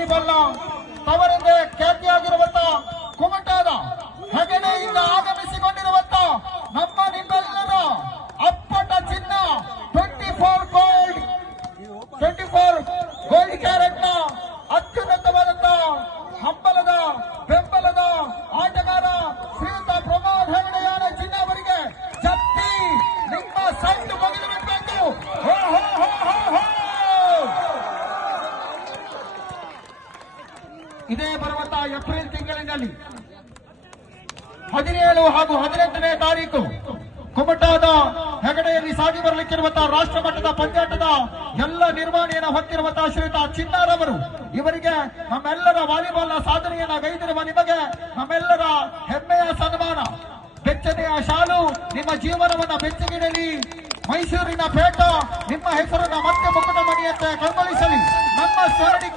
ವಾಲಿಬಾಲ್ನ ತವರಿಂದ ಖ್ಯಾತಿಯಾಗಿರುವಂತಹ ಕುಮಟಾದ ಹೆಗಡೆಯಿಂದ ಆಗಮಿಸಿಕೊಂಡಿರುವಂತ ನಮ್ಮ ನಿಮ್ಮೆಲ್ಲರ ಅಪ್ಪಟ ಚಿನ್ನ 24 ಗೋಲ್ಡ್ ಕ್ಯಾರೆಟ್ನ ಅತ್ಯುನ್ನತವಾದಂತ ಹಂಬಲದ ಬೆಂಬಲದ ಆಟಗಾರ ಶ್ರೀಯುತ ಪ್ರಮೋದ್ ಹೆಗಡೆಯಾನ ಚಿನ್ನ ಅವರಿಗೆ ಜಪ್ತಿ ನಿಮ್ಮ ಸೈಟ್ ಮುಗಿದು ಬಿಡಬೇಕು. ಇದೇ ಬರುವಂತಹ ಏಪ್ರಿಲ್ ತಿಂಗಳಿನಲ್ಲಿ 17 ಹಾಗೂ 18ನೇ ತಾರೀಕು ಕುಮಟಾದ ಹೆಗಡೆಯಲ್ಲಿ ಸಾಗಿ ಬರಲಿಕ್ಕಿರುವಂತಹ ರಾಷ್ಟ್ರ ಮಟ್ಟದ ಪಂದ್ಯಾಟದ ಎಲ್ಲ ನಿರ್ವಹಣೆಯನ್ನು ಹೊಂದಿರುವಂತಹ ಶ್ರೀಯುತ ಚಿನ್ನಾರವರು ಇವರಿಗೆ ನಮ್ಮೆಲ್ಲರ ವಾಲಿಬಾಲ್ನ ಸಾಧನೆಯನ್ನ ಗೈದಿರುವ ನಿಮಗೆ ನಮ್ಮೆಲ್ಲರ ಹೆಮ್ಮೆಯ ಸನ್ಮಾನ. ಬೆಚ್ಚನೆಯ ಶಾಲು ನಿಮ್ಮ ಜೀವನವನ್ನ ಬೆಚ್ಚಗಿಡಲಿ. ಮೈಸೂರಿನ ಪೇಟ ನಿಮ್ಮ ಹೆಸರನ್ನ ಮತ್ತೆ ಮುಕುಟ ಮಣಿಯಂತೆ ಕಂಗೊಳಿಸಲಿ. ನಮ್ಮ ಸ್ಮರಣಿಕೆ